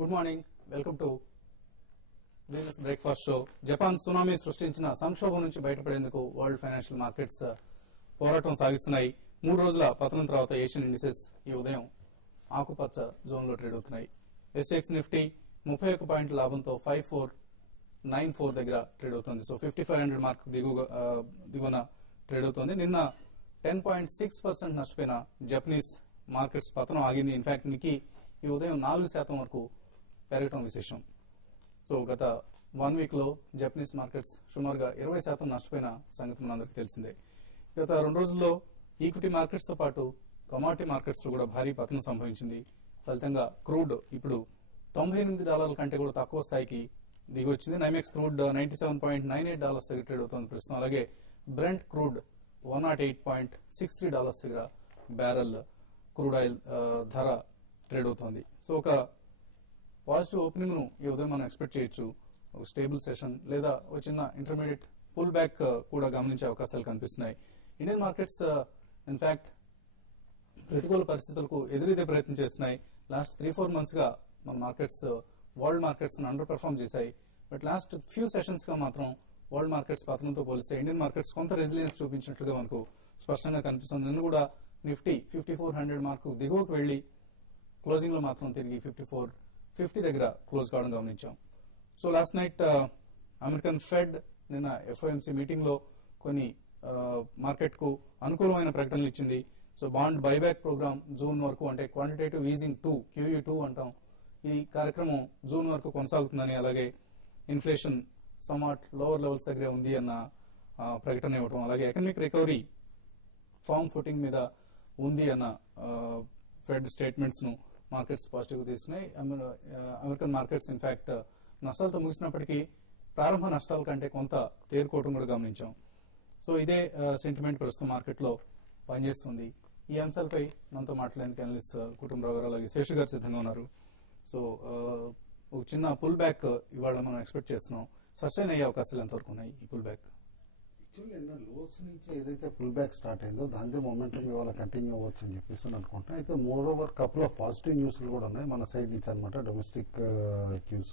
Good morning, welcome to business breakfast show. Japan tsunami సృష్టించిన సంక్షోభం నుంచి బయటపడేందుకు వరల్డ్ ఫైనాన్షియల్ మార్కెట్స్ పోరాటం సాగిస్తున్నాయి. 3 రోజుల పతనం తర్వాత ఏషియన్ ఇండిసెస్ ఈ ఉదయం ఆకుపచ్చ జోన్ లో ట్రేడ్ అవుతున్నాయి. ఎస్ఎక్స్ నిఫ్టీ 31 పాయింట్ల లాభంతో 5494 దగ్గర ట్రేడ్ అవుతుంది. సో 5500 మార్క్ దిగువన ట్రేడ్ అవుతుంది. నిన్న 10.6% నష్టపోయిన జపనీస్ మార్కెట్స్ పతనం ఆగింది. ఇన్ఫాక్ట్ నికీ ఈ ఉదయం 4% వరకు పెరగటం విశేషం. సో గత 1 వీక్ లో జపనీస్ మార్కెట్స్ సుమారుగా 20% నష్టపోయిన సంగతి మనందరికీ తెలిసిందే. గత 2 రోజుల్లో ఈక్విటీ మార్కెట్స్ తో పాటు కమాడిటీ మార్కెట్స్ లో కూడా భారీ పతనం సంభవించింది. ఫలితంగా క్రూడ్ ఇప్పుడు $98 కంటే కూడా తక్కువ స్థాయికి దిగొచ్చింది. నైమెక్స్ క్రూడ్ $97.98 దగ్గర ట్రేడ్ అవుతుంది ప్రస్తుతం. అలాగే బ్రెంట్ క్రూడ్ $108.63 దగ్గర బ్యారెల్ క్రూడ్ ఆయిల్ ధర ట్రేడ్ అవుతోంది. సో ఒక పాజిటివ్ ఓపెనింగ్ ను ఈ ఉదయం మనం ఎక్స్పెక్ట్ చేయొచ్చు. ఒక స్టేబుల్ సెషన్ లేదా ఒక చిన్న ఇంటర్మీడియట్ పుల్ బ్యాక్ కూడా గమనించే అవకాశాలు కనిపిస్తున్నాయి. ఇండియన్ మార్కెట్స్ ఇన్ఫాక్ట్ ప్రతికూల పరిస్థితులకు ఎదురీదే ప్రయత్నం చేస్తున్నాయి. లాస్ట్ 3-4 మంత్స్ గా మన markets world markets under perform చేశాయి. బట్ లాస్ట్ ఫ్యూ సెషన్స్ గా మాత్రం వరల్డ్ మార్కెట్స్ పతనంతో పోలిస్తే ఇండియన్ మార్కెట్స్ కొంత రెసిలియన్స్ చూపించినట్లుగా మనకు స్పష్టంగా కనిపిస్తుంది. నిన్న కూడా నిఫ్టీ 5400 మార్కు దిగువకు వెళ్లి క్లోజింగ్ లో మాత్రం తిరిగి 5450 దగ్గర క్లోజ్ కావడం గమనించాం. So last night American Fed నిన్న ఎఫ్ఓఎంసీ మీటింగ్ లో కొన్ని మార్కెట్ కు అనుకూలమైన ప్రకటనలు ఇచ్చింది. So bond buyback program June వరకు, అంటే క్వాంటిటేటివ్ ఈజింగ్ 2 QE2 అంటాం, ఈ కార్యక్రమం జూన్ వరకు కొనసాగుతుందని, అలాగే ఇన్ఫ్లేషన్ సమ్వాట్ లోవర్ లెవెల్స్ దగ్గరే ఉంది అన్న ప్రకటన ఇవ్వడం, అలాగే ఎకనామిక్ రికవరీ ఫార్మ్ ఫుటింగ్ మీద ఉంది అన్న ఫెడ్ స్టేట్మెంట్స్ ను మార్కెట్స్ పాజిటివ్ గా తీసుకున్నాయి. అమెరికన్ మార్కెట్స్ ఇన్ఫాక్ట్ నష్టాలతో ముగిసినప్పటికీ ప్రారంభ నష్టాల కంటే కొంత తేరుకోవడం కూడా గమనించాం. సో ఇదే సెంటిమెంట్ ప్రస్తుతం మార్కెట్ లో పనిచేస్తుంది. ఈ అంశాలపై మనతో మాట్లాడడానికి అనలిస్ట్ కుటుంబరావు గారు అలాగే శేషు గారు సిద్ధంగా ఉన్నారు. సో ఒక చిన్న పుల్ బ్యాక్ ఇవాళ మనం ఎక్స్పెక్ట్ చేస్తున్నాం. సస్టైన్ అయ్యే అవకాశాలు ఎంతవరకు ఉన్నాయి ఈ పుల్ బ్యాక్? లోస్ నుంచి ఏదైతే పుల్ బ్యాక్ స్టార్ట్ అయిందో దాని మొమెంటం ఇవాళ కంటిన్యూ అవ్వచ్చు అని చెప్పేసి అనుకుంటున్నాను. అయితే moreover couple of positive న్యూస్లు కూడా ఉన్నాయి మన సైడ్ నుంచి అనమాట. Domestic cues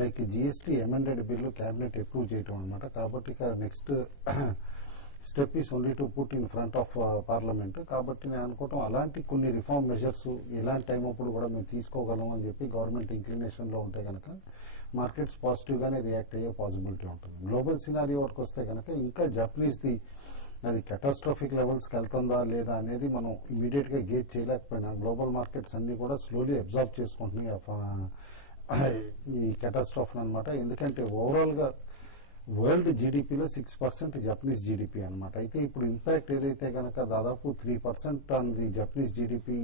like GST amended bill cabinet approve చేయటం అనమాట. కాబట్టి next step is only to put in front of parliament. కాబట్టి నేను అనుకోవటం అలాంటి కొన్ని రిఫార్మ్ మెజర్స్ ఇలాంటి టైం అప్పుడు కూడా మేము తీసుకోగలం అని చెప్పి గవర్నమెంట్ ఇంక్లినేషన్ లో ఉంటే కనుక మార్కెట్స్ పాజిటివ్ గానే రియాక్ట్ అయ్యే పాసిబిలిటీ ఉంటుంది. గ్లోబల్ సినారియో వరకు వస్తే కనుక ఇంకా జపనీస్ ది అది కెటాస్ట్రాఫిక్ లెవెల్స్ కి వెళ్తుందా లేదా అనేది మనం ఇమీడియట్ గా గేజ్ చేయలేకపోయినా గ్లోబల్ మార్కెట్స్ అన్ని కూడా స్లోలీ అబ్జార్బ్ చేసుకుంటున్నాయి ఈ కెటాస్ట్రాఫ్ అనమాట. ఎందుకంటే ఓవరాల్ గా వరల్డ్ జీడిపిలో 6% జపనీస్ జీడిపి అనమాట. అయితే ఇప్పుడు ఇంపాక్ట్ ఏదైతే కనుక దాదాపు 3% on the Japanese GDP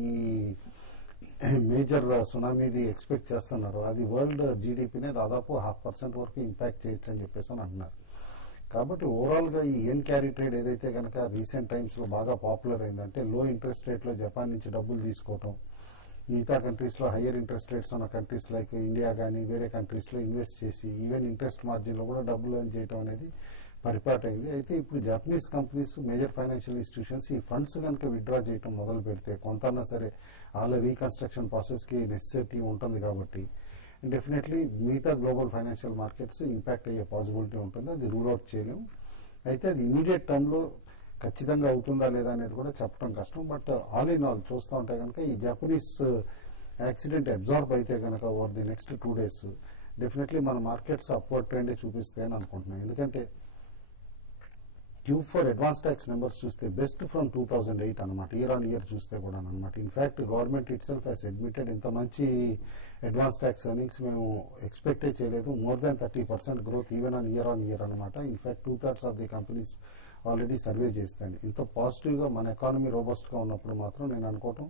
major సునామీది ఎక్స్పెక్ట్ చేస్తున్నారు. అది వరల్డ్ జీడిపినే దాదాపు 0.5% వరకు ఇంపాక్ట్ చేయొచ్చు అని చెప్పేసి అంటున్నారు. కాబట్టి ఓవరాల్ గా ఈ ఎన్ క్యారీ ట్రేడ్ ఏదైతే కనుక రీసెంట్ టైమ్స్ లో బాగా పాపులర్ అయిందంటే లో ఇంట్రెస్ట్ రేట్ లో జపాన్ నుంచి డబ్బులు తీసుకోవటం, మిగతా కంట్రీస్ లో హయ్యర్ ఇంట్రెస్ట్ రేట్స్ ఉన్న కంట్రీస్ లైక్ ఇండియా కానీ వేరే కంట్రీస్ లో ఇన్వెస్ట్ చేసి ఈవెన్ ఇంట్రెస్ట్ మార్జిన్ లో కూడా డబ్బులు ఎర్న్ చేయడం అనేది పరిపాటైంది. అయితే ఇప్పుడు Japanese companies major financial institutions ఈ ఫండ్స్ కనుక విత్డ్రా చేయడం మొదలు పెడితే కొంతన్నా సరే వాళ్ళ రీకన్స్ట్రక్షన్ ప్రాసెస్ కి నెసెసిటీ ఉంటుంది. కాబట్టి డెఫినెట్లీ మిగతా గ్లోబల్ ఫైనాన్షియల్ మార్కెట్స్ ఇంపాక్ట్ అయ్యే పాసిబిలిటీ ఉంటుంది. అది రూల్ అవుట్ చేయలేము. అయితే అది ఇమీడియట్ టర్మ్ లో ఖచ్చితంగా అవుతుందా లేదా అనేది కూడా చెప్పడం కష్టం. బట్ ఆల్ ఇన్ ఆల్ చూస్తూ ఉంటే కనుక ఈ జపనీస్ యాక్సిడెంట్ అబ్జార్బ్ అయితే కనుక over the next 2 days definitely మన మార్కెట్స్ అప్వర్డ్ ట్రెండ్ చూపిస్తాయని అనుకుంటున్నాను. ఎందుకంటే Q4 అడ్వాన్స్ ట్యాక్స్ నెంబర్స్ చూస్తే బెస్ట్ ఫ్రమ్ 2008 అనమాట. ఇయర్ ఆన్ ఇయర్ చూస్తే కూడా అనమాట. In fact government itself has admitted ఇంత మంచి అడ్వాన్స్ ట్యాక్స్ ఎర్నింగ్స్ మేము ఎక్స్పెక్టే చేయలేదు. More than 30% growth even on year అనమాట. In fact 2/3 of the companies already survey చేస్తాను. ఇంత పాజిటివ్ గా మన ఎకానమీ రోబస్ట్ గా ఉన్నప్పుడు మాత్రం నేను అనుకోవటం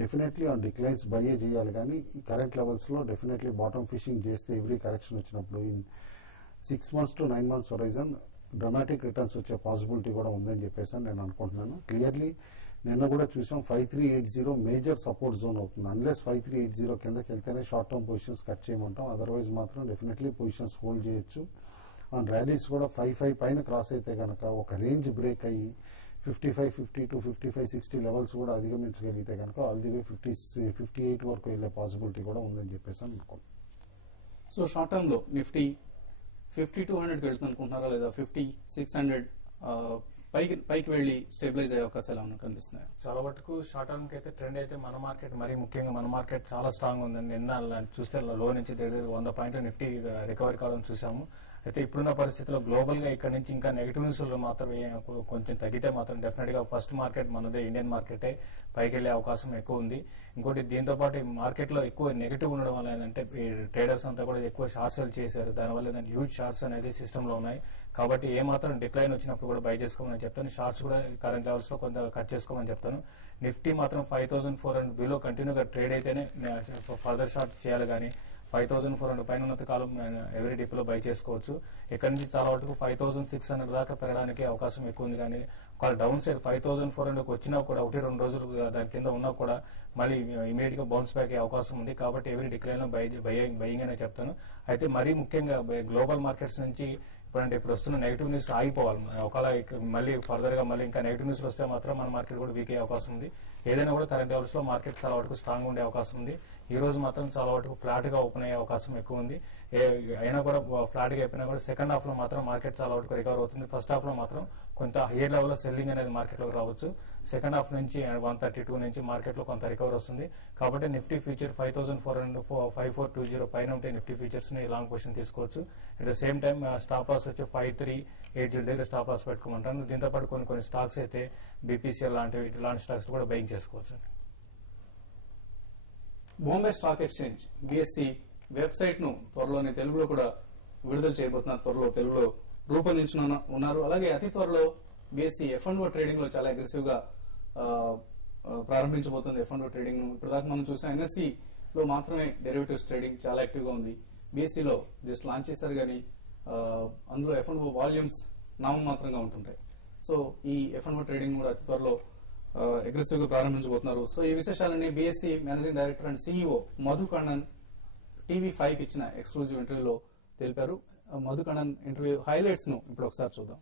డెఫినెట్లీ ఆన్ డిక్లైన్స్ బయ్యే చేయాలి. కానీ ఈ కరెంట్ లెవెల్స్ లో డెఫినెట్లీ బాటమ్ ఫిషింగ్ చేస్తే ఎవ్రీ కరెక్షన్ వచ్చినప్పుడు in 6 months to 9 months horizon dramatic returns వచ్చే పాసిబిలిటీ కూడా ఉందని చెప్పేసి నేను అనుకుంటున్నాను. క్లియర్లీ నిన్న కూడా చూసాం 5380 మేజర్ సపోర్ట్ జోన్ అవుతుంది. అన్లెస్ 5380 కిందకి వెళ్తేనే షార్ట్ టర్మ్ పొజిషన్స్ కట్ చేయమంటాం. అదర్వైజ్ మాత్రం డెఫినెట్లీ పొజిషన్స్ హోల్డ్ చేయొచ్చు. అండ్ ర్యాలీస్ కూడా 55 పైన క్రాస్ అయితే కనుక ఒక రేంజ్ బ్రేక్ అయ్యి 55-60 లెవెల్స్ కూడా అధిగమించగలిగితే కనుక ఆల్ ది వే 58 వరకు వెళ్ళే పాసిబిలిటీ కూడా ఉందని చెప్పేసి అనుకోండి. సో షార్ట్ టర్మ్ లో నిఫ్టీ 5200 కి వెళ్తుంది అనుకుంటున్నారా, లేదా 5600 పైకి వెళ్లి స్టెబిలైజ్ అయ్యే అవకాశాలు ఏమైనా కనిపిస్తున్నాయి? చాలా వరకు షార్ట్ టర్మ్ కి అయితే ట్రెండ్ అయితే మన మార్కెట్, మరీ ముఖ్యంగా మన మార్కెట్ చాలా స్ట్రాంగ్ ఉందండి. నిన్న చూస్తే లో నుంచి 100 పాయింట్లు నిఫ్టీ రికవరీ కావడం చూసాము. అయితే ఇప్పుడున్న పరిస్థితిలో గ్లోబల్ గా ఇక్కడ నుంచి ఇంకా నెగిటివ్ న్యూస్ మాత్రమే కొంచెం తగ్గితే మాత్రం డెఫినెట్ గా ఫస్ట్ మార్కెట్ మనదే ఇండియన్ మార్కెటే పైకి వెళ్లే అవకాశం ఎక్కువ ఉంది. ఇంకోటి దీంతో పాటు మార్కెట్ లో ఎక్కువ నెగిటివ్ ఉండడం వల్ల ఏంటంటే ట్రేడర్స్ అంతా కూడా ఎక్కువ షార్ట్ సెల్ చేశారు. దానివల్ల ఏంటంటే హ్యూజ్ షార్ట్స్ అనేది సిస్టమ్ లో ఉన్నాయి. కాబట్టి ఏ మాత్రం డిక్లైన్ వచ్చినప్పుడు కూడా బై చేసుకోమని చెప్తాను. షార్ట్స్ కూడా కరెంట్ లెవెల్స్ లో కొంత కట్ చేసుకోమని చెప్తాను. నిఫ్టీ మాత్రం 5400 బిలో కంటిన్యూగా ట్రేడ్ అయితేనే ఫర్దర్ షార్ట్ చేయాలి, కానీ 5400 పైన ఉన్నంత కాలం ఎవరీ డిప్ లో బై చేసుకోవచ్చు. ఇక్కడ నుంచి చాలా వరకు 5600 దాకా పెరగడానికి అవకాశం ఎక్కువ ఉంది. కానీ ఒక డౌన్ సైడ్ 5400 వచ్చినా కూడా 1-2 రోజులు దాని కింద ఉన్నా కూడా మళ్ళీ ఇమీడియట్ గా బౌన్స్ బ్యాక్ అయ్యే అవకాశం ఉంది. కాబట్టి ఎవరీ డిక్లైన్ లో బయింగ్ అనే చెప్తాను. అయితే మరీ ముఖ్యంగా గ్లోబల్ మార్కెట్స్ నుంచి ఇప్పుడు వస్తున్న నెగిటివ్ న్యూస్ ఆగిపోవాలి. ఒకవేళ మళ్ళీ ఫర్దర్ గా మళ్ళీ ఇంకా నెగిటివ్ న్యూస్ వస్తే మాత్రం మన మార్కెట్ కూడా వీక్ అయ్యే అవకాశం ఉంది. ఏదైనా కూడా కరెంట్ లెవెల్స్ లో మార్కెట్ చాలా వరకు స్ట్రాంగ్ ఉండే అవకాశం ఉంది. ఈ రోజు మాత్రం చాలా వరకు ఫ్లాట్ గా ఓపెన్ అయ్యే అవకాశం ఎక్కువ ఉంది. అయినా కూడా ఫ్లాట్ గా అయిపోయినా కూడా సెకండ్ హాఫ్ లో మాత్రం మార్కెట్ చాలా వరకు రికవర్ అవుతుంది. ఫస్ట్ హాఫ్ లో మాత్రం కొంత హైయర్ లెవెల్ లో సెల్లింగ్ అనేది మార్కెట్ లో రావచ్చు. సెకండ్ హాఫ్ నుంచి 132 నుంచి మార్కెట్ లో కొంత రికవర్ వస్తుంది. కాబట్టి నిఫ్టీ ఫ్యూచర్ 5420 పైన ఉంటే నిఫ్టీ ఫ్యూచర్స్ ని లాంగ్ పొజిషన్ తీసుకోవచ్చు. At the same time stop loss వచ్చి 5380 దగ్గర స్టాప్ లాస్ పెట్టుకోమంటాను. దీంతో పాటు కొన్ని స్టాక్స్ అయితే బీపీసీఎల్ ఇలాంటి స్టాక్స్ కూడా బయింగ్ చేసుకోవచ్చు. Bombay stock exchange BSE website ను త్వరలోనే తెలుగులో కూడా విడుదల చేయబోతున్నారు. త్వరలో తెలుగులో రూపొందించిన ఉన్నారు. అలాగే అతి త్వరలో BSE F&O ట్రేడింగ్ లో చాలా అగ్రెసివ్ గా ప్రారంభించబోతుంది. F&O ట్రేడింగ్ ను ఇప్పటిదాకా మనం చూసాం NSE లో మాత్రమే డెరివేటివ్స్ ట్రేడింగ్ చాలా యాక్టివ్ గా ఉంది. BSE లో జస్ట్ లాంచ్ చేశారు, కానీ అందులో F&O వాల్యూమ్స్ నామమాత్రంగా ఉంటుంటాయి. సో ఈ F&O ట్రేడింగ్ కూడా అతి త్వరలో అగ్రెసివ్ గా ప్రారంభించబోతున్నారు. సో ఈ విశేషాలన్నీ BSE managing director and CEO Madhu Kannan TV5 ఇచ్చిన ఎక్స్క్లూజివ్ ఇంటర్వ్యూలో తెలిపారు. మధు కണ്ണన్ ఇంటర్వ్యూ హైలైట్స్ ను ఇప్పుడు ఒకసారి చూద్దాం.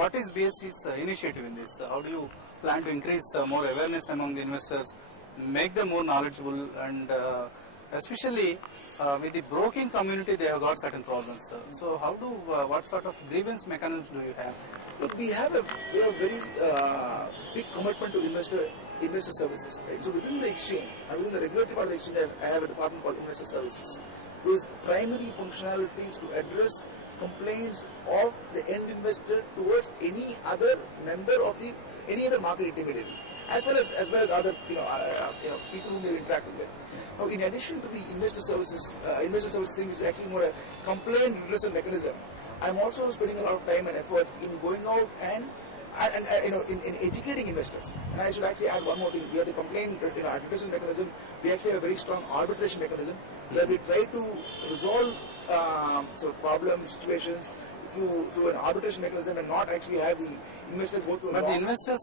What is BSE's initiative in this? How do you plan to increase more awareness among the investors, make them more knowledgeable, and especially with the broking community, they have got certain problems. So how do what sort of grievance mechanisms do you have? Look, we have a very big commitment to investor services, right? So within the exchange, within the regulatory part of the exchange, I have a department called investor services, whose primary functionality is to address complaints of the end investor towards any other member of any other market intermediary, as well as other people whom they're interacting with. Now, in addition to the investor services thing is actually more a complaint redressal mechanism. I'm also spending a lot of time and effort in going out and in educating investors. And I should actually add one more thing. We have the complaint arbitration mechanism. We actually have a very strong arbitration mechanism where we try to resolve problem situations through an arbitration mechanism and not actually have the investors go through. But the investors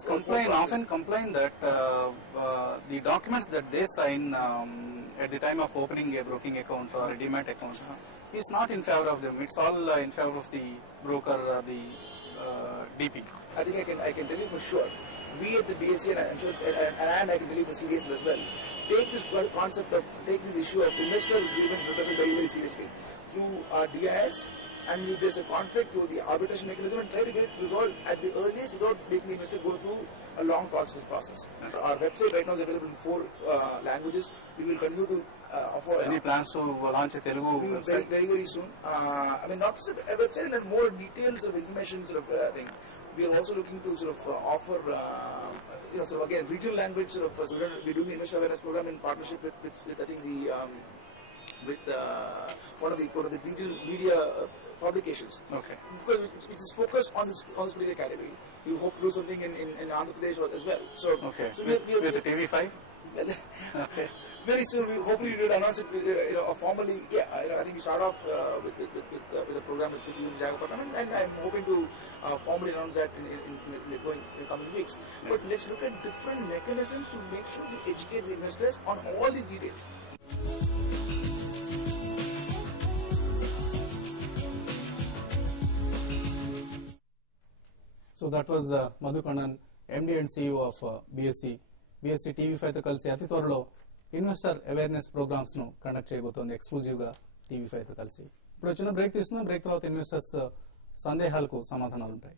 often complain that the documents that they sign at the time of opening a broking account or a demat account is not in favor of them. It's all in favor of the broker or the DP. I think I can tell you for sure. We at the BSE, and I'm sure, and I can tell you for CDSL as well, take this issue of investor grievance redressal very, very seriously through our DIS, and if there's a conflict through the arbitration mechanism, and try to get it resolved at the earliest without making the investor go through a long process. Our website right now is available in 4 languages. We will continue to offer. Any plans to launch a Telugu website? Very, very soon. Not just a website and more details of information thing. We are also looking to offer, again, regional language we're doing the investor awareness program in partnership with I think one of the regional media publications. Okay. Because it is focused on this particular category. We hope to do something in Andhra Pradesh as well. So, okay. So with the TV5? Okay. Very soon, hopefully we will announce it formally. Yeah, I think we start off with a program with you in Jagapatam, and I'm hoping to formally announce that in the coming weeks. But let's look at different mechanisms to make sure we educate the investors on all these details. So that was Madhu Kannan, MD and CEO of BSE TV five తో కలిసి అతి త్వరలో investor awareness programmes ను conduct చేయబోతోంది exclusive గా TV five తో కలిసి. ఇప్పుడు చిన్న బ్రేక్ తీసుకున్నాం. బ్రేక్ తర్వాత ఇన్వెస్టర్స్ సందేహాలకు సమాధానాలు ఉంటాయి.